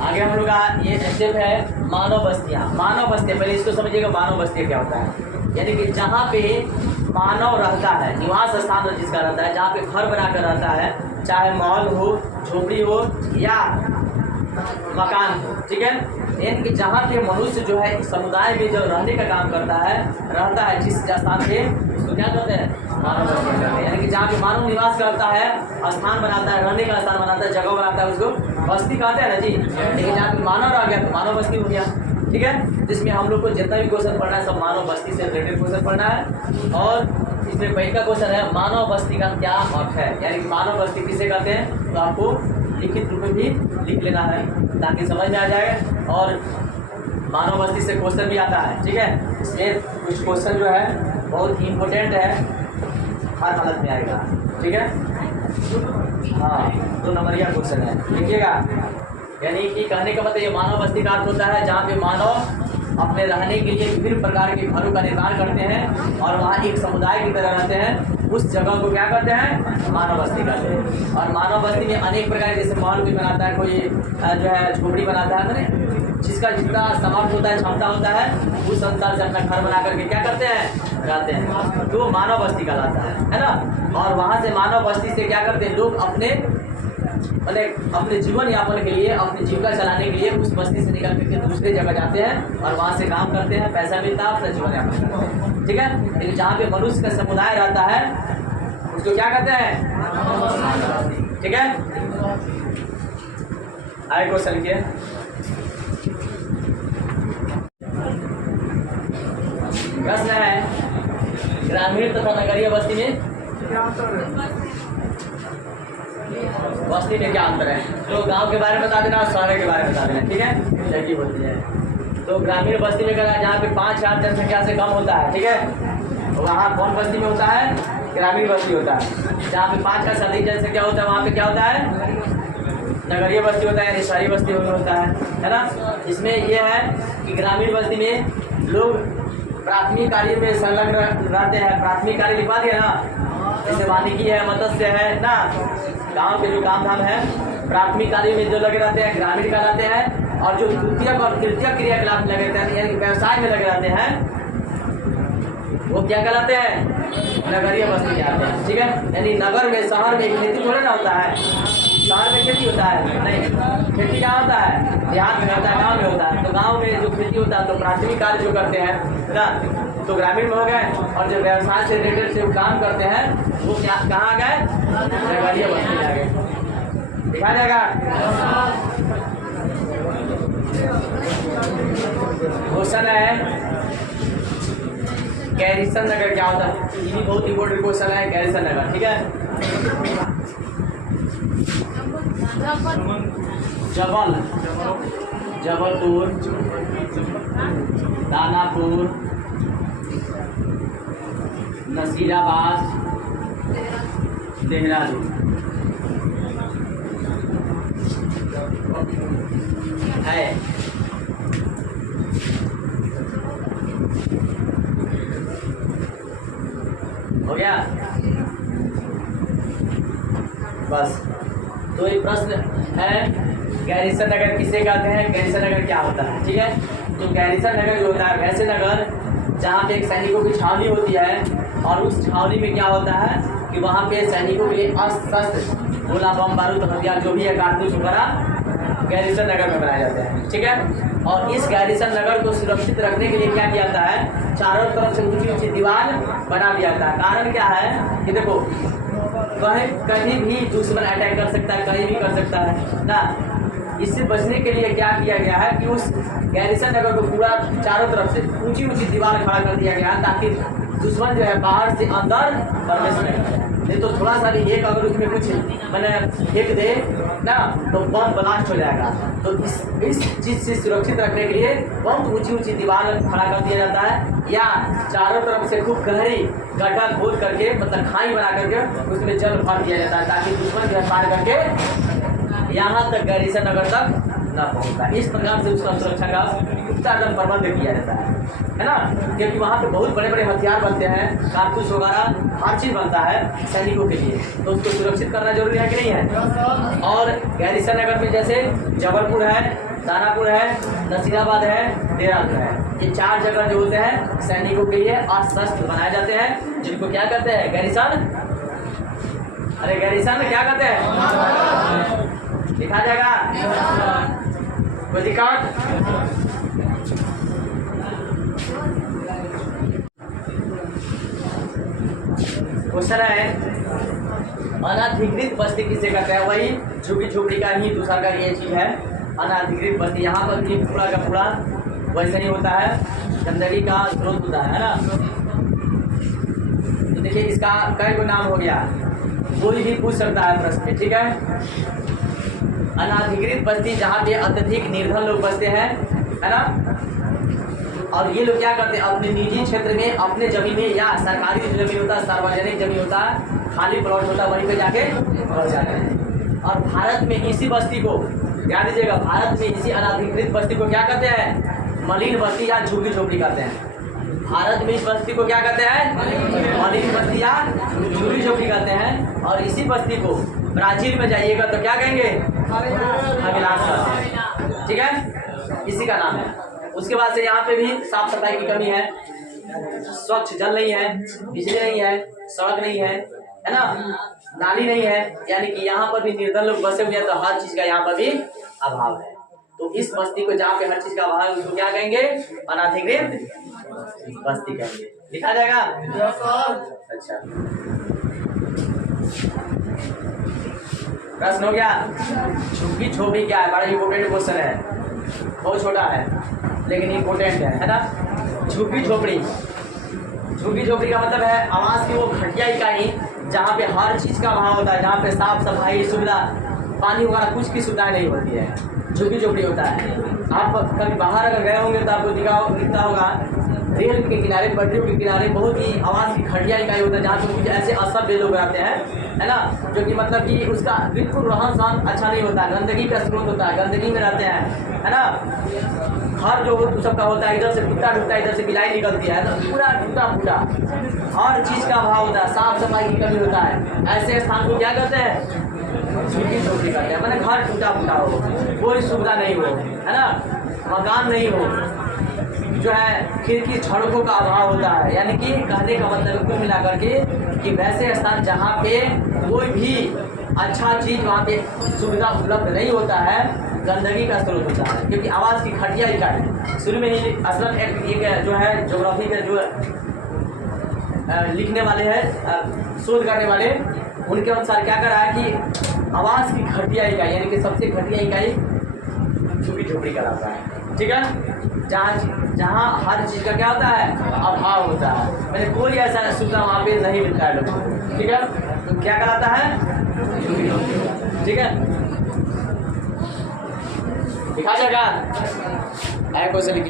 आगे हम लोग का ये स्टेप है मानव बस्तियाँ। मानव बस्तियाँ, पहले इसको समझिएगा मानव बस्तियाँ क्या होता है। यानी कि जहाँ पे मानव रहता है, निवास स्थान जिसका रहता है, जहाँ पे घर बनाकर रहता है, चाहे महल हो, झोपड़ी हो या मकान हो, ठीक है। यानी कि जहाँ पे मनुष्य जो है समुदाय में जो रहने का काम करता है, रहता है जिस स्थान पे, उसको क्या कहते हैं, मानव बस्ती कहते हैं। यानी कि जहाँ पे मानव निवास करता है, स्थान बनाता है, रहने का स्थान बनाता है, जगह बनाता है, उसको बस्ती कहते हैं ना जी। लेकिन जहाँ पे मानव रह गया तो मानव बस्ती हो गया, ठीक है। जिसमें हम लोग को जितना भी क्वेश्चन पढ़ना है सब मानव बस्ती से रिलेटेड क्वेश्चन पढ़ना है। और इसमें पहला क्वेश्चन है मानव बस्ती का क्या अर्थ है, यानी कि मानव बस्ती किसे कहते हैं, तो आपको लिखित रूप में भी लिख लेना है ताकि समझ में आ जाए। और मानव बस्ती से क्वेश्चन भी आता है, ठीक है। इसलिए कुछ क्वेश्चन जो है बहुत ही इम्पोर्टेंट है, हर हालत में आएगा, ठीक है। हाँ, 2 नंबरिया क्वेश्चन है, लिखिएगा। यानी कि कहने का मतलब ये मानव बस्ती का अर्थ होता है जहाँ पे मानव अपने रहने के लिए विभिन्न प्रकार के घरों का निर्माण करते हैं और वहाँ एक समुदाय की तरह रहते हैं। उस जगह को क्या कहते हैं, मानव बस्ती कहते हैं। और मानव बस्ती में अनेक प्रकार के, जैसे महल भी बनाता है, कोई जो है झोपड़ी बनाता है, मैंने जिसका जितना सामर्थ्य होता है, क्षमता होता है, उस अनुसार से अपना घर बना करके क्या करते हैं, रहते हैं, तो मानव बस्ती कहलाता है ना। और वहाँ से मानव बस्ती से क्या करते हैं लोग, अपने जीवन यापन के लिए, अपनी जीविका चलाने के लिए उस बस्ती से निकल करके दूसरे जगह जाते हैं और वहाँ से काम करते हैं, पैसा मिलता है, अपना जीवन यापन करते हैं, ठीक है। लेकिन जहाँ पे मनुष्य का समुदाय रहता है उसको क्या कहते हैं, ठीक है। आगे क्वेश्चन लिखिए। प्रश्न है ग्रामीण तथा नगरीय बस्ती में क्या अंतर है। तो गांव के बारे में बता देना और शहर के बारे में बता देना, ठीक है, लड़की बोलती है। तो ग्रामीण बस्ती में कहता है जहाँ पे 5,000 जनसंख्या से कम होता है, ठीक है, वहाँ कौन बस्ती में होता है, ग्रामीण बस्ती होता है। जहाँ पे 5,000 से अधिक जनसंख्या होता है वहाँ पे क्या होता है, नगरीय बस्ती होता है, यानी शहरी बस्ती होता है ना। इसमें यह है कि ग्रामीण बस्ती में लोग प्राथमिक कार्य में संलग्न रहते हैं। प्राथमिक कार्य लिखवा दिया ना, जैसे वानिकी है, मत्स्य है ना, गांव के जो काम धाम है प्राथमिक कार्य में जो लगे रहते हैं ग्रामीण कहलाते हैं। और जो द्वितीयक और तृतीयक क्रियाकलाप में लगे रहते हैं, यानी व्यवसाय में लगे रहते हैं, वो क्या कहलाते हैं, नगरीय बस्ती कहलाते हैं, ठीक है। यानी नगर में, शहर में खेती थोड़ा ना होता है, शहर में खेती होता है नहीं, खेती क्या होता है, देहात में होता है, गाँव में होता है। तो गाँव में जो खेती होता है तो प्राथमिक कार्य जो करते हैं ना, तो ग्रामीण में हो गए। और जो व्यवसाय से रिलेटेड से काम करते हैं वो क्या, कहाँ गए, नगरीय बस्ती में आ गए। दिखा जाएगा। क्वेश्चन है गैरिसन नगर क्या होता है। ये भी बहुत इंपॉर्टेंट क्वेश्चन है, गैरिसन नगर, ठीक है। जबलपुर, दानापुर, नसीराबाद, देहरादून है। हो गया बस। तो ये प्रश्न है गैरिसन नगर किसे कहते हैं, गैरिसन नगर क्या होता है, ठीक है। तो गैरिसन नगर जो होता है वैसे नगर जहाँ पे एक सैनिकों की छावनी होती है और उस छावनी में क्या होता है कि वहाँ पे सैनिकों के लिए अस्त्र शस्त्र, गोला, बम, बारूद, हथियार जो भी है, कारतूस वगैरह गैरिसन नगर में बनाए जाते हैं, ठीक है। और इस गैरिसन नगर को सुरक्षित रखने के लिए क्या किया जाता है, चारों तरफ से ऊंची ऊंची दीवार बना दिया जाता है। कारण क्या है कि देखो कहीं भी दुश्मन अटैक कर सकता है, कहीं भी कर सकता है ना। इससे बचने के लिए क्या किया गया है कि उस गैरिसन नगर को पूरा चारों तरफ से ऊंची ऊंची दीवार खड़ा कर दिया गया है ताकि दुश्मन जो है बाहर से अंदर प्रवेश नहीं तो थोड़ा सा भी एक अगर उसमें कुछ मैंने फेंक दे ना तो बम ब्लास्ट हो जाएगा। तो इस चीज़ से सुरक्षित रखने के लिए बहुत ऊंची ऊंची दीवार खड़ा कर दिया जाता है या चारों तरफ से खूब गहरी गड्ढा खोद करके, मतलब खाई बना करके उसमें जल भर दिया जाता है ताकि दुश्मन जो है पार करके यहाँ तक गैरिसन नगर तक न पहुँचता है। इस प्रकार से उसका सुरक्षा का पुख्ता एकदम प्रबंध किया जाता है ना, क्योंकि वहाँ पे बहुत बड़े बड़े हथियार बनते हैं, कारतूस वगैरह हर चीज़ बनता है सैनिकों के लिए, तो उसको सुरक्षित करना जरूरी है कि नहीं है। और गैरीसन नगर में जैसे जबलपुर है, दानापुर है, नसीराबाद है, देहरादून है, ये 4 जगह जो होते हैं सैनिकों के लिए अस्त्र बनाए जाते हैं, जिनको क्या कहते हैं गैरीसन। अरे गैरीसन क्या कहते हैं, लिखा जाएगा, कोई दिक्कत। क्वेश्चन है अनाधिकृत बस्ती किसे कहते हैं, वही झुग्गी झोपड़ी का ही दूसरा का ये चीज है अनाधिकृत बस्ती। यहाँ पर भी पूरा का पूरा वैसे ही होता है, गंदगी का स्रोत होता है ना। तो देखिए इसका कई को नाम हो गया, कोई भी पूछ सकता है प्रश्न में, ठीक है। अनाधिकृत बस्ती जहाँ पे अत्यधिक निर्धन लोग बसते हैं, है ना, और ये लोग क्या करते हैं अपने निजी क्षेत्र में, अपने जमीन में या सरकारी जमीन होता है, सार्वजनिक जमीन होता है, खाली प्लॉट होता है, वहीं पे जाके बस जाते हैं। और भारत में इसी बस्ती को ध्यान दीजिएगा, भारत में इसी अनाधिकृत बस्ती को क्या कहते हैं, मलिन बस्ती या झुग्गी झोपड़ी कहते हैं। भारत में इस बस्ती को क्या कहते हैं, मलिन बस्ती या झुग्गी झोपड़ी कहते हैं। और इसी बस्ती को ब्राजील में जाइएगा तो क्या कहेंगे, अभिलाष कहते हैं, ठीक है, इसी का नाम है। उसके बाद से यहाँ पे भी साफ सफाई की कमी है, स्वच्छ जल नहीं है, बिजली नहीं है, सड़क नहीं है ना, नाली नहीं है, यानी कि यहाँ पर भी निर्धन लोग बसे हुए हैं, तो हर चीज का यहाँ पर भी अभाव है। तो इस बस्ती को जहाँ पे हर चीज का अभाव है उसको क्या कहेंगे, अनाधिकृत बस्ती कहेंगे। लिखा जाएगा। अच्छा प्रश्न हो गया। झुग्गी झोपड़ी क्या है, बड़ा इंपोर्टेंट क्वेश्चन है, बहुत छोटा है लेकिन इम्पोर्टेंट है ना। झुग्गी झोपड़ी, झुग्गी झोपड़ी का मतलब है आवास की वो घटिया इकाई जहाँ पे हर चीज़ का अभाव होता है, जहाँ पे साफ सफाई सुविधा, पानी वगैरह कुछ की सुविधाएं नहीं होती है, झुग्गी झोपड़ी होता है। आप कभी बाहर अगर गए होंगे तो आपको दिखता होगा रेल के किनारे, पटरियों के किनारे बहुत ही आवास की घटिया इकाई होता है, जहाँ पे कुछ ऐसे असभ्य लोग रहते हैं, है ना, जो कि मतलब कि उसका बिल्कुल रहन सहन अच्छा नहीं होता, गंदगी का स्रोत होता है, गंदगी में रहते हैं, है ना। घर जो सबका होता है इधर से टूटा टूटा, इधर से बिलाई निकलती है, तो पूरा टूटा फूटा, हर चीज़ का अभाव होता है, साफ सफाई की कमी होता है। ऐसे स्थान को क्या कहते हैं, झुग्गी झोपड़ी कहते हैं। मैंने घर टूटा फूटा हो, कोई सुविधा नहीं हो, है ना, मकान नहीं हो, जो है खिड़की सड़कों का अभाव होता है। यानी कि कहने का मतलब कुल मिला करके कि वैसे स्थान जहाँ पे कोई भी अच्छा चीज़ वहाँ पे सुविधा उपलब्ध नहीं होता है, गंदगी का स्रोत होता है, क्योंकि आवाज़ की घटिया इकाई। शुरू में ही असलम एक जो है ज्योग्राफी के जो लिखने वाले हैं, शोध करने वाले, उनके अनुसार क्या कर रहा है कि आवाज़ की घटिया इकाई यानी कि सबसे घटिया इकाई झुग्गी झोपड़ी कहलाता है, ठीक है। जहाँ हर चीज़ का क्या होता है, अभाव होता है, मैंने कोई ऐसा सुविधा वहाँ पे नहीं मिलता है लोगों को, ठीक है। तो क्या कहलाता है, झुग्गी झोपड़ी, ठीक है। दिखा जाएगा क्वेश्चन लिखिए।